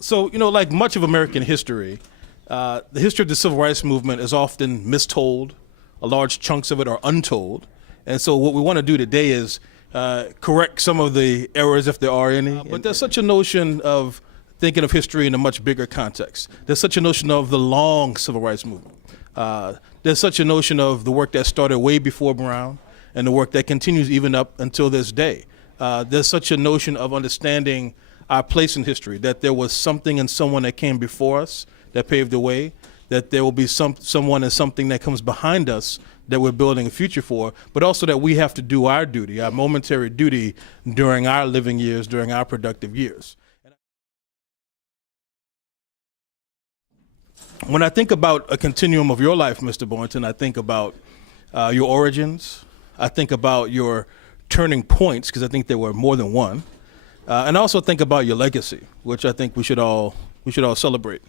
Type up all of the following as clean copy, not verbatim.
So, like much of American history, the history of the civil rights movement is often mistold. Large chunks of it are untold. And so what we want to do today is correct some of the errors, if there are any. But there's such a notion of thinking of history in a much bigger context. There's such a notion of the long civil rights movement. There's such a notion of the work that started way before Brown and the work that continues even up until this day. There's such a notion of understanding our place in history, that there was something and someone that came before us that paved the way, that there will be someone and something that comes behind us that we're building a future for, but also that we have to do our duty, our momentary duty during our living years, during our productive years. When I think about a continuum of your life, Mr. Boynton, I think about your origins. I think about your turning points, because I think there were more than one. And I also think about your legacy, which I think we should all celebrate.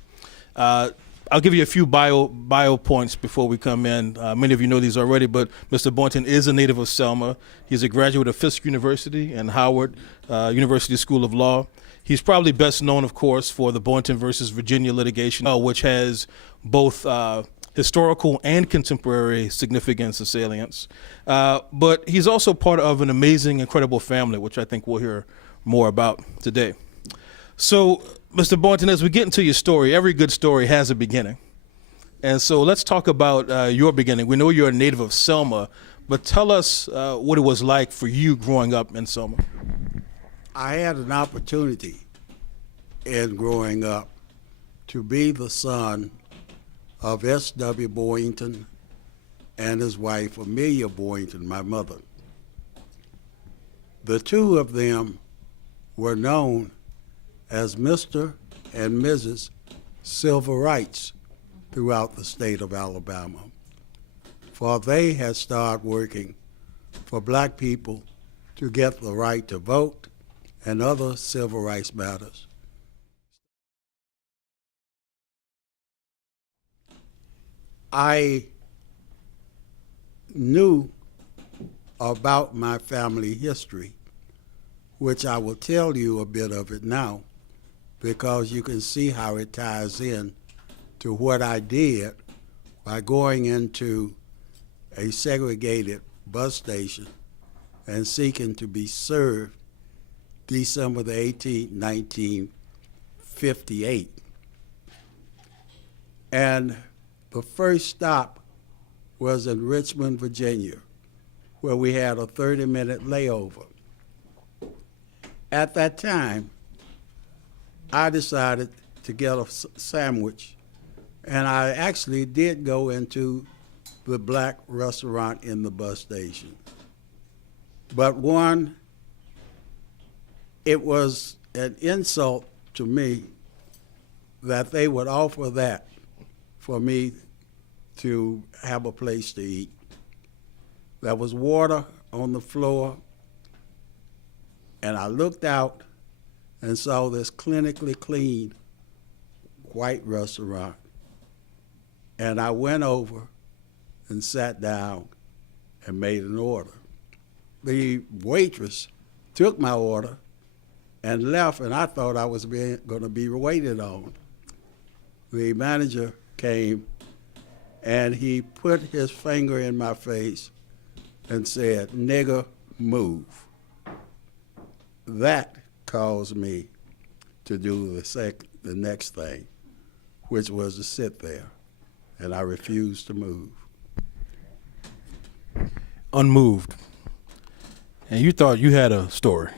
I'll give you a few bio points before we come in. Many of you know these already, but Mr. Boynton is a native of Selma. He's a graduate of Fisk University and Howard University School of Law. He's probably best known, of course, for the Boynton versus Virginia litigation, which has both historical and contemporary significance and salience. But he's also part of an amazing, incredible family, which I think we'll hear more about today. So, Mr. Boynton, as we get into your story, every good story has a beginning. And so let's talk about your beginning. We know you're a native of Selma, but tell us what it was like for you growing up in Selma. I had an opportunity in growing up to be the son of S.W. Boynton and his wife, Amelia Boynton, my mother. The two of them were known as Mr. and Mrs. Civil Rights throughout the state of Alabama, for they had started working for black people to get the right to vote and other civil rights matters. I knew about my family history, which I will tell you a bit of it now, because you can see how it ties in to what I did by going into a segregated bus station and seeking to be served December the 18th, 1958. And the first stop was in Richmond, Virginia, where we had a 30-minute layover. At that time, I decided to get a sandwich, and I actually did go into the black restaurant in the bus station. But one, it was an insult to me that they would offer that for me to have a place to eat. There was water on the floor, and I looked out and saw this clinically clean white restaurant. And I went over and sat down and made an order. The waitress took my order and left, and I thought I was going to be waited on. The manager came, and he put his finger in my face and said, "Nigger, move." That caused me to do the next thing, which was to sit there, and I refused to move. Unmoved. And you thought you had a story.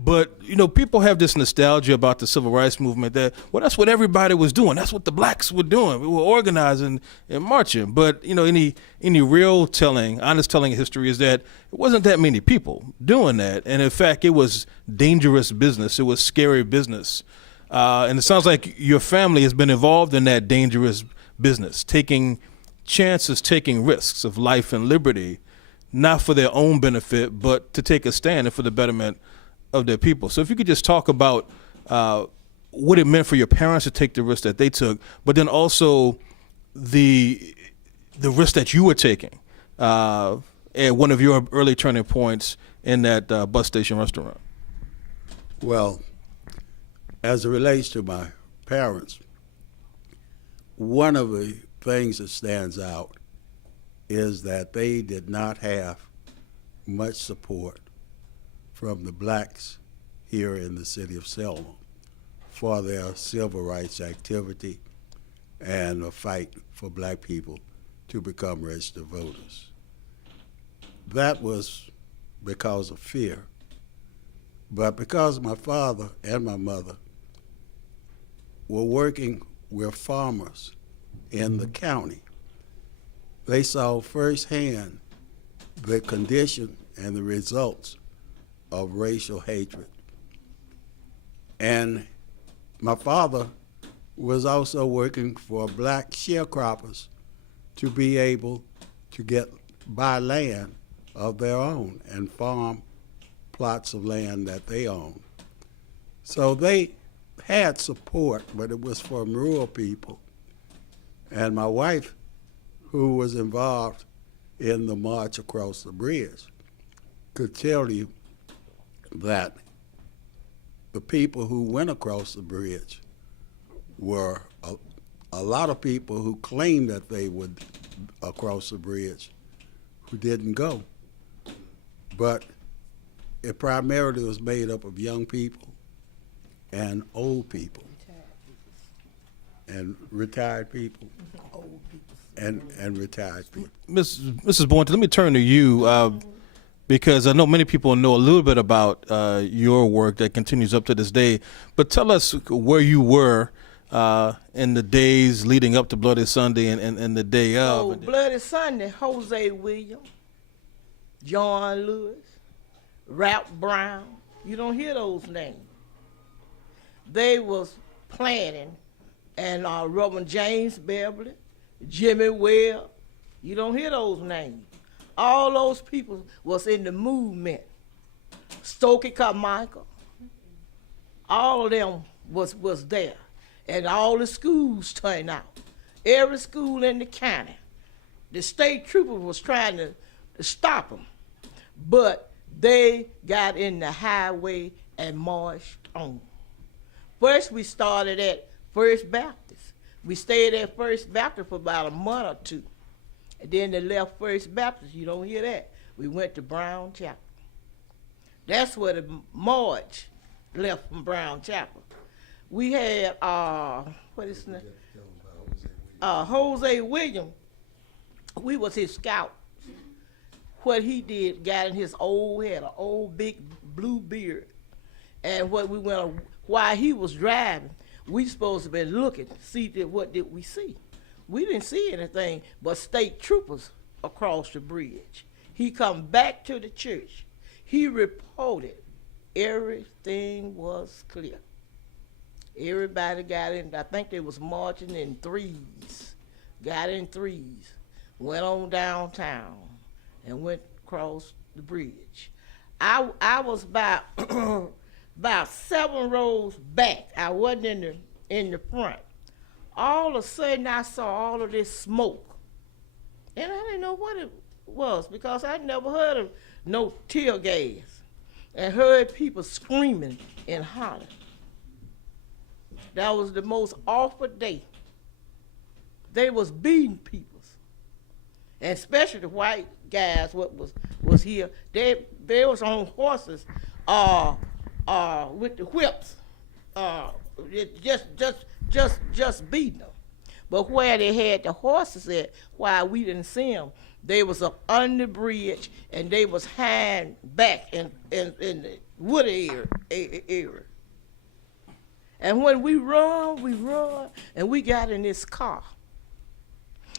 But, people have this nostalgia about the civil rights movement that, well, that's what everybody was doing. That's what the blacks were doing. We were organizing and marching. But, any real honest telling of history is that it wasn't that many people doing that. And in fact, it was dangerous business. It was scary business. And it sounds like your family has been involved in that dangerous business, taking chances, taking risks of life and liberty, not for their own benefit, but to take a stand and for the betterment of their people. So if you could just talk about what it meant for your parents to take the risk that they took, but then also the risk that you were taking at one of your early turning points in that bus station restaurant? Well, as it relates to my parents, one of the things that stands out is that they did not have much support from the blacks here in the city of Selma for their civil rights activity and a fight for black people to become registered voters. That was because of fear. But because my father and my mother were working with farmers in the county, they saw firsthand the condition and the results of racial hatred. And my father was also working for black sharecroppers to be able to buy land of their own and farm plots of land that they owned. So they had support, but it was from rural people. And my wife, who was involved in the march across the bridge, could tell you that the people who went across the bridge were a lot of people who claimed that they would across the bridge who didn't go. But it primarily was made up of young people and old people and retired people and retired people. Mrs. Boynton, let me turn to you because I know many people know a little bit about your work that continues up to this day, but tell us where you were in the days leading up to Bloody Sunday and the day of. So Bloody Sunday, Jose Williams, John Lewis, Ralph Brown, you don't hear those names. They was planning, and Reverend James Beverly, Jimmy Webb, you don't hear those names. All those people was in the movement. Stokey Carmichael, all of them was there. And all the schools turned out. Every school in the county. The state trooper was trying to stop them. But they got in the highway and marched on. First, we started at First Baptist. We stayed at First Baptist for about a month or two. And then they left First Baptist. You don't hear that. We went to Brown Chapel. That's where the march left from Brown Chapel. We had, what is his name? Jose Williams. We was his scout. What he did, got in his had an old big blue beard. And while he was driving, we supposed to be looking, see what did we see. We didn't see anything but state troopers across the bridge. He come back to the church. He reported everything was clear. Everybody got in, I think they was marching in threes, got in threes, went on downtown and went across the bridge. I was about about 7 rows back. I wasn't in the front. All of a sudden I saw all of this smoke. And I didn't know what it was because I never heard of no tear gas and heard people screaming and hollering. That was the most awful day. They was beating people, and especially the white guys. What was here? They was on horses, with the whips, just beating them. But where they had the horses at, why we didn't see them, they was up under the bridge and they was hiding back in the woody area. And when we run, and we got in this car.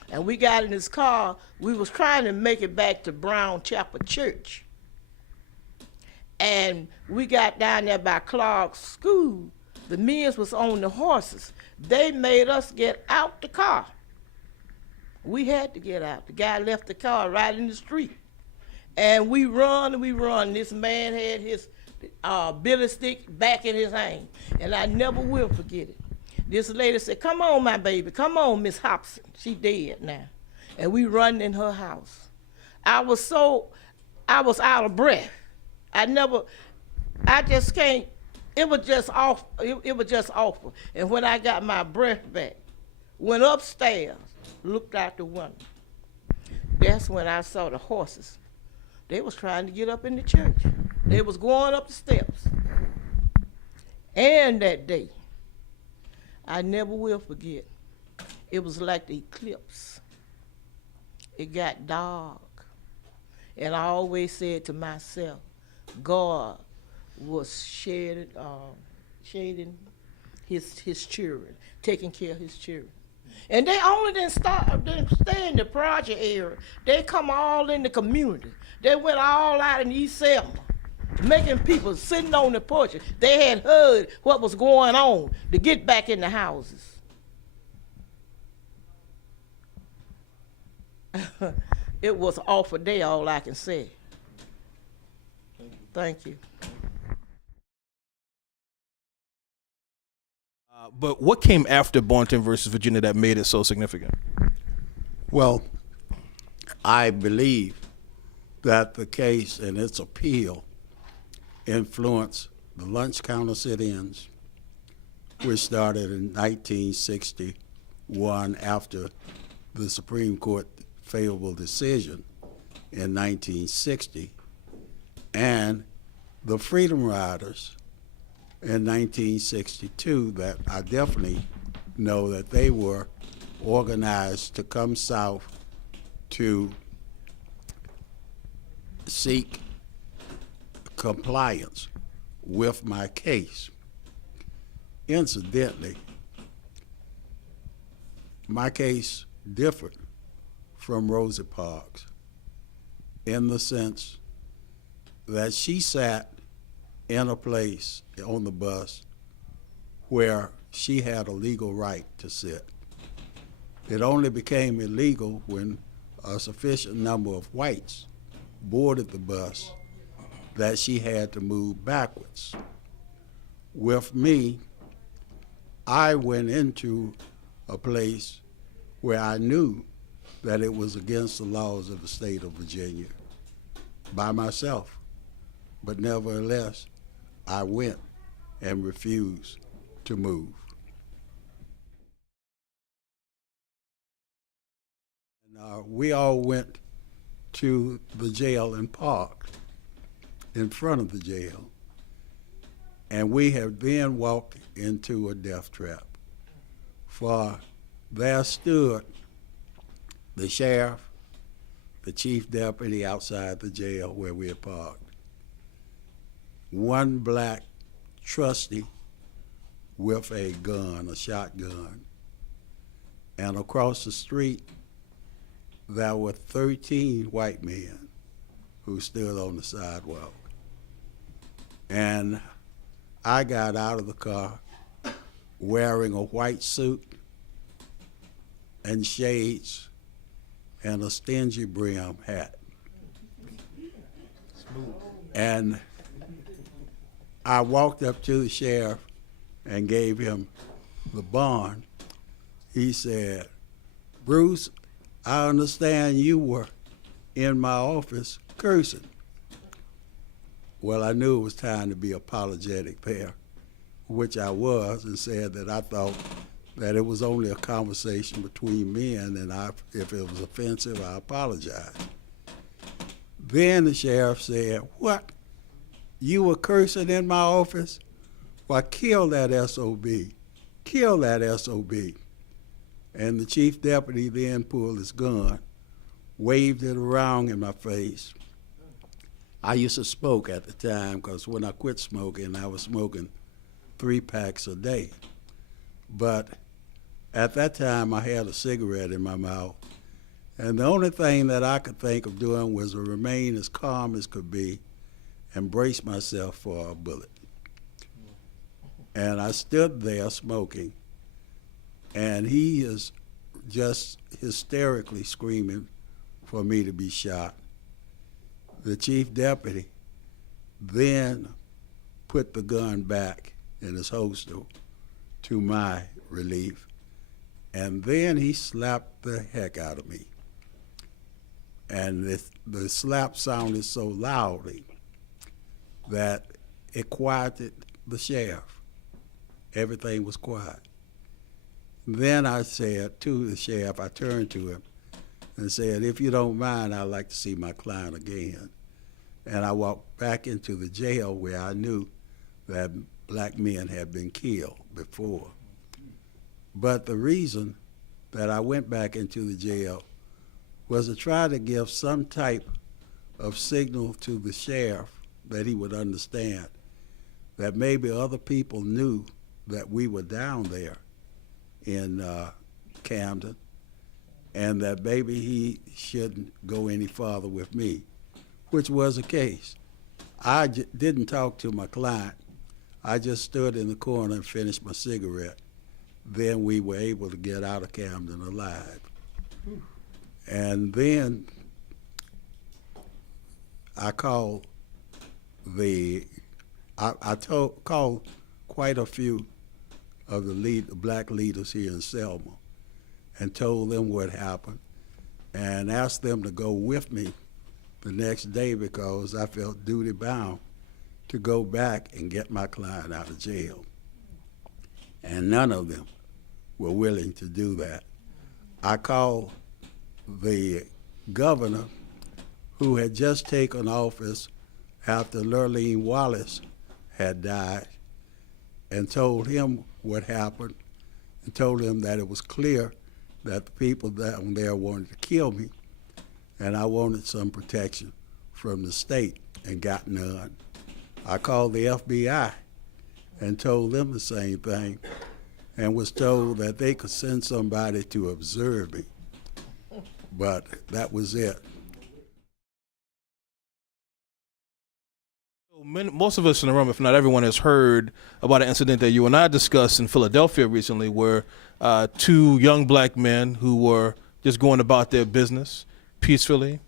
And we got in this car, we was trying to make it back to Brown Chapel Church. And we got down there by Clark's school. The men was on the horses. They made us get out the car. We had to get out. The guy left the car right in the street. And we run. This man had his billy stick back in his hand, and I never will forget it. This lady said, "Come on, my baby, come on, Miss Hobson." She dead now. And we run in her house. I was out of breath I just can't, it was just off, it was just awful. And when I got my breath back, went upstairs, looked out the window. That's when I saw the horses. They was trying to get up in the church. They was going up the steps. And that day, I never will forget, it was like the eclipse. It got dark. And I always said to myself, God was shading his children, taking care of his children. And they only didn't stay in the project area. They come all in the community. They went all out in East Selma, making people sitting on the porches. They had heard what was going on to get back in the houses. It was an awful day, all I can say. Thank you. But what came after Boynton versus Virginia that made it so significant? Well, I believe that the case and its appeal influenced the lunch counter sit-ins, which started in 1961 after the Supreme Court favorable decision in 1960, and the Freedom Riders in 1962 that I definitely know that they were organized to come south to seek compliance with my case. Incidentally, my case differed from Rosa Parks in the sense that she sat in a place on the bus where she had a legal right to sit. It only became illegal when a sufficient number of whites boarded the bus that she had to move backwards. With me, I went into a place where I knew that it was against the laws of the state of Virginia by myself. But nevertheless, I went and refused to move. And, we all went to the jail and parked in front of the jail. And we have then walked into a death trap. For there stood the sheriff, the chief deputy outside the jail where we had parked, one black trustee with a gun, a shotgun, and across the street there were 13 white men who stood on the sidewalk. And I got out of the car wearing a white suit and shades and a stingy brim hat. And I walked up to the sheriff and gave him the bond. He said, "Bruce, I understand you were in my office cursing." Well, I knew it was time to be apologetic there, which I was, and said that I thought that it was only a conversation between men, and if it was offensive, I apologized. Then the sheriff said, "What? You were cursing in my office? Well, kill that SOB. Kill that SOB. And the chief deputy then pulled his gun, waved it around in my face. I used to smoke at the time, because when I quit smoking, I was smoking 3 packs a day. But at that time, I had a cigarette in my mouth. And the only thing that I could think of doing was to remain as calm as could be and brace myself for a bullet. And I stood there smoking, and he is just hysterically screaming for me to be shot. The chief deputy then put the gun back in his holster to my relief, and then he slapped the heck out of me. And the slap sounded so loudly that it quieted the sheriff. Everything was quiet. Then I said to the sheriff, I turned to him and said, if you don't mind, I'd like to see my client again. And I walked back into the jail where I knew that black men had been killed before. But the reason that I went back into the jail was to try to give some type of signal to the sheriff that he would understand that maybe other people knew that we were down there in Camden, and that maybe he shouldn't go any farther with me, which was the case. I didn't talk to my client. I just stood in the corner and finished my cigarette. Then we were able to get out of Camden alive. And then I called called quite a few of the black leaders here in Selma and told them what happened and asked them to go with me the next day because I felt duty bound to go back and get my client out of jail. And none of them were willing to do that. I called the governor, who had just taken office after Lurleen Wallace had died, and told him what happened, and told him that it was clear that the people down there wanted to kill me, and I wanted some protection from the state, and got none. I called the FBI and told them the same thing, and was told that they could send somebody to observe me. But that was it. Most of us in the room, if not everyone, has heard about an incident that you and I discussed in Philadelphia recently where two young black men who were just going about their business peacefully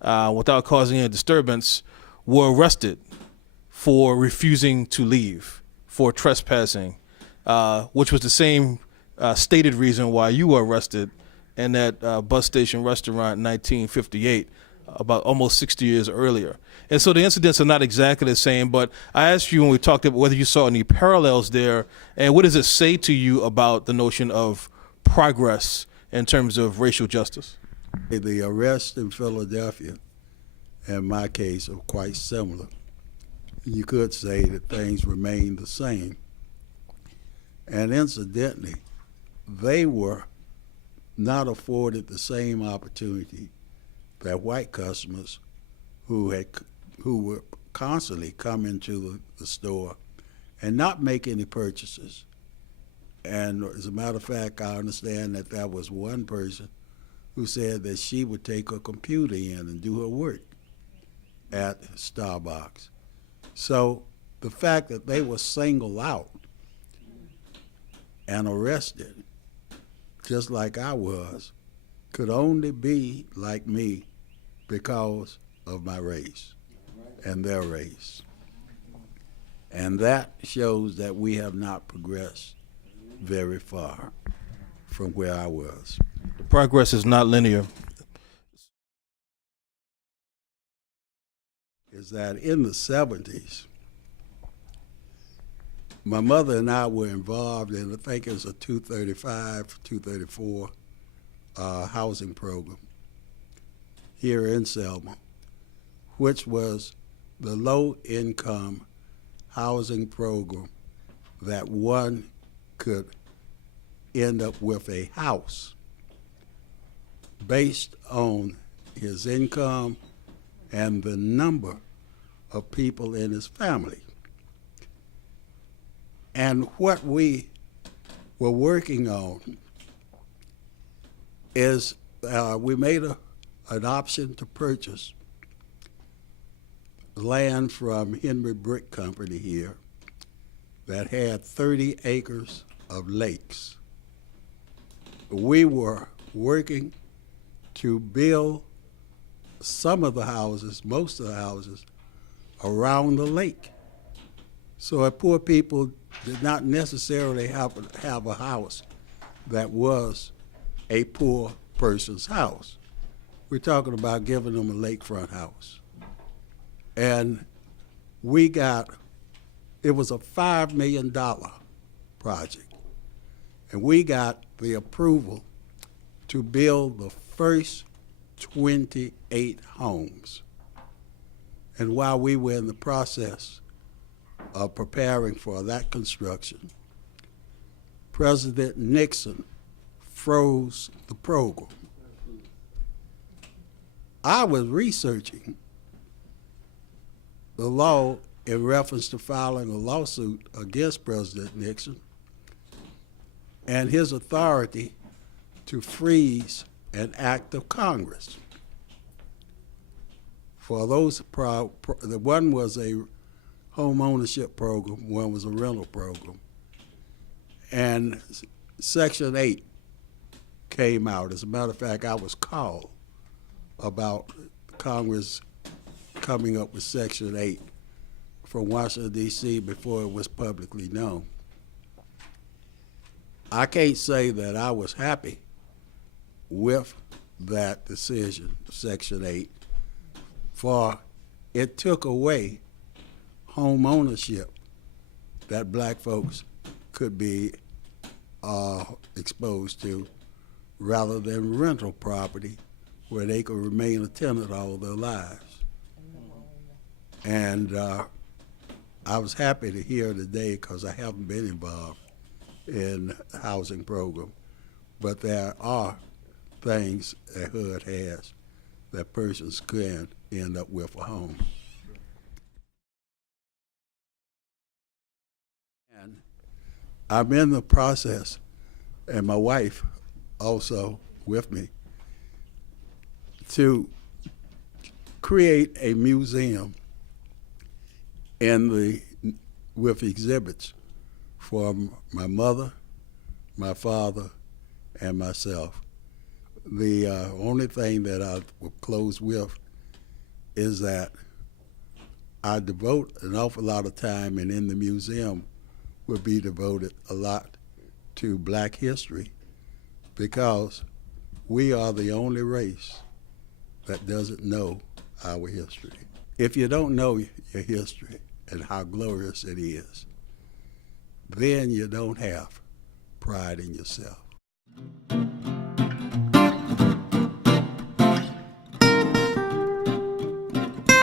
without causing any disturbance were arrested for refusing to leave, for trespassing, which was the same stated reason why you were arrested in that bus station restaurant in 1958, about almost 60 years earlier. And so the incidents are not exactly the same, but I asked you when we talked about whether you saw any parallels there, and what does it say to you about the notion of progress in terms of racial justice? The arrests in Philadelphia, in my case, are quite similar. You could say that things remain the same. And incidentally, they were not afforded the same opportunity that white customers who would constantly come into the store and not make any purchases. And as a matter of fact, I understand that there was one person who said that she would take her computer in and do her work at Starbucks. So the fact that they were singled out and arrested, just like I was, could only be like me because of my race and their race. And that shows that we have not progressed very far from where I was. Progress is not linear. Is that in the 70s, my mother and I were involved in, I think it was a 235, 234 housing program here in Selma, which was the low-income housing program that one could end up with a house based on his income and the number of people in his family. And what we were working on is we made an option to purchase land from Henry Brick Company here that had 30 acres of lakes. We were working to build some of the houses, most of the houses, around the lake. So that poor people did not necessarily have a house that was a poor person's house. We're talking about giving them a lakefront house. And it was a $5 million project, and we got the approval to build the first 28 homes. And while we were in the process of preparing for that construction, President Nixon froze the program. I was researching the law in reference to filing a lawsuit against President Nixon and his authority to freeze an act of Congress. For those, the one was a home ownership program, one was a rental program. And Section 8 came out. As a matter of fact, I was called about Congress coming up with Section 8 from Washington, D.C. before it was publicly known. I can't say that I was happy with that decision, Section 8, for it took away home ownership that black folks could be exposed to, rather than rental property where they could remain a tenant all their lives. And I was happy to hear today, because I haven't been involved in the housing program, but there are things that HUD has that persons can end up with a home. And I'm in the process, and my wife also with me, to create a museum with exhibits for my mother, my father, and myself. The only thing that I will close with is that I devote an awful lot of time, and in the museum will be devoted a lot to black history, because we are the only race that doesn't know our history. If you don't know your history and how glorious it is, then you don't have pride in yourself.